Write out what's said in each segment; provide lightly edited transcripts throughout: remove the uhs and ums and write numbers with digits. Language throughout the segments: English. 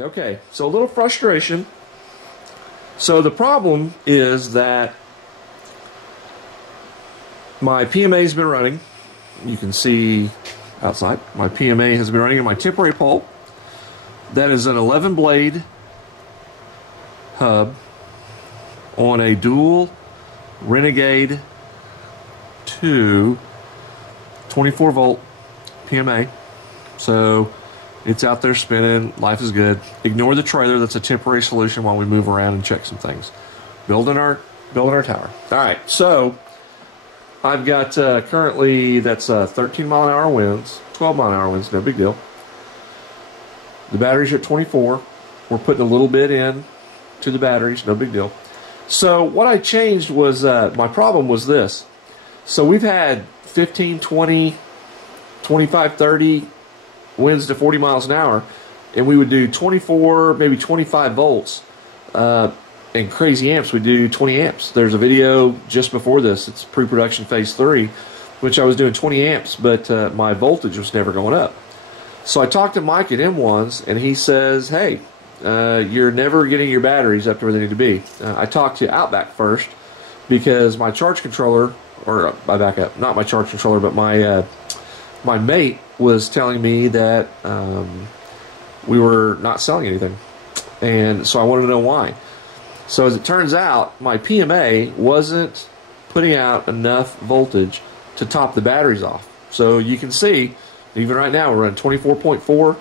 Okay, so a little frustration. So the problem is that my PMA has been running. You can see outside. My PMA has been running in my temporary pole. That is an 11 blade hub on a dual Renegade 2 24 volt PMA. So it's out there spinning. Life is good. Ignore the trailer. That's a temporary solution while we move around and check some things. Building our tower. All right. So I've got currently that's 13 mile an hour winds, 12 mile an hour winds. No big deal. The batteries are at 24. We're putting a little bit in to the batteries. No big deal. So what I changed was my problem was this. So we've had 15, 20, 25, 30 winds to 40 miles an hour, and we would do 24, maybe 25 volts, and crazy amps. We do 20 amps. There's a video just before this. It's pre-production phase 3, which I was doing 20 amps, but my voltage was never going up. So I talked to Mike at M1s, and he says, hey, you're never getting your batteries up to where they need to be. I talked to Outback first, because my charge controller, or I back up, not my charge controller, but my mate was telling me that we were not selling anything, and so I wanted to know why. So as it turns out, my PMA wasn't putting out enough voltage to top the batteries off. So you can see, even right now, we're running 24.4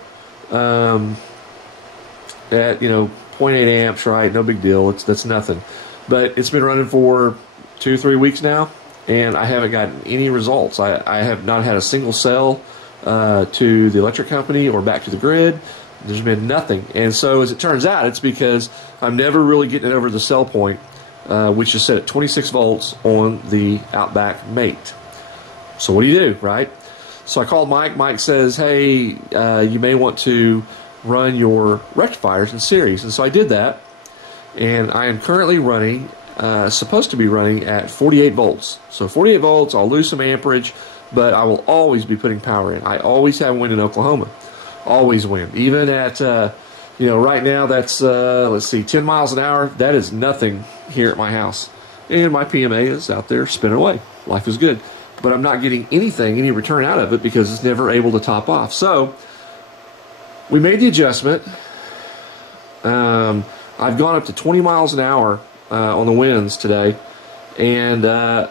at 0.8 amps, right? No big deal. That's nothing. But it's been running for 2-3 weeks now, and I haven't gotten any results. I have not had a single cell to the electric company or back to the grid. There's been nothing. And so as it turns out, it's because I'm never really getting it over the cell point, which is set at 26 volts on the Outback Mate. So what do you do, right? So I called Mike. Mike says, hey, you may want to run your rectifiers in series. And so I did that, and I am currently running, supposed to be running at 48 volts. So 48 volts, I'll lose some amperage, but I will always be putting power in. I always have wind in Oklahoma. Always wind. Even at, right now that's, let's see, 10 miles an hour. That is nothing here at my house. And my PMA is out there spinning away. Life is good. But I'm not getting any return out of it because it's never able to top off. So we made the adjustment. I've gone up to 20 miles an hour on the winds today, and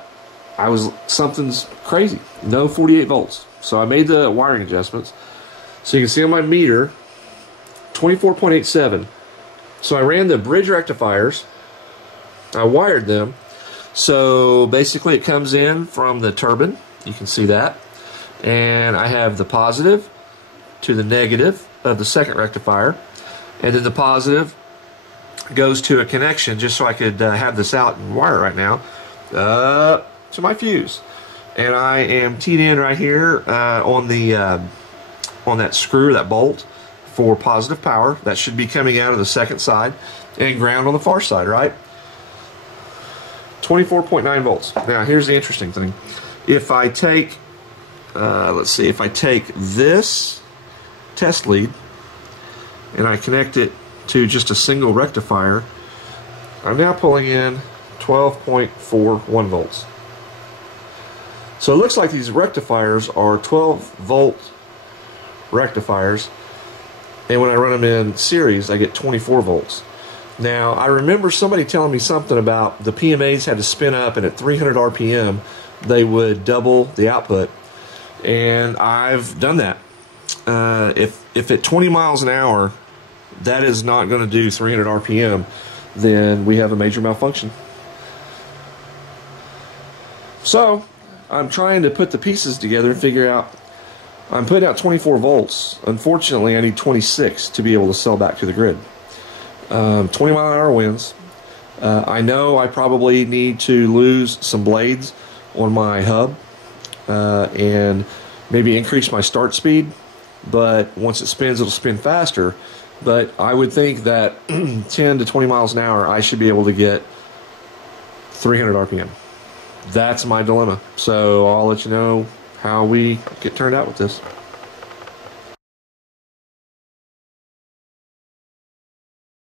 something's crazy. No 48 volts. So I made the wiring adjustments. So you can see on my meter, 24.87. So I ran the Bridge Rectifiers. I wired them. So basically it comes in from the turbine. You can see that. And I have the positive to the negative of the second rectifier. And then the positive goes to a connection, just so I could have this out and wire right now, to my fuse. And I am teed in right here on that screw, that bolt, for positive power. That should be coming out of the second side, and ground on the far side, right? 24.9 volts. Now here's the interesting thing. If I take, let's see, if I take this test lead and I connect it to just a single rectifier, I'm now pulling in 12.41 volts. So it looks like these rectifiers are 12 volt rectifiers, and when I run them in series I get 24 volts. Now I remember somebody telling me something about the PMAs had to spin up, and at 300 RPM they would double the output, and I've done that. If at 20 miles an hour that is not going to do 300 RPM, then we have a major malfunction. So I'm trying to put the pieces together and figure out. I'm putting out 24 volts. Unfortunately, I need 26 to be able to sell back to the grid. 20 mile an hour winds. I know I probably need to lose some blades on my hub and maybe increase my start speed, but once it spins, it'll spin faster. But I would think that 10 to 20 miles an hour, I should be able to get 300 RPM. That's my dilemma. So I'll let you know how we get turned out with this.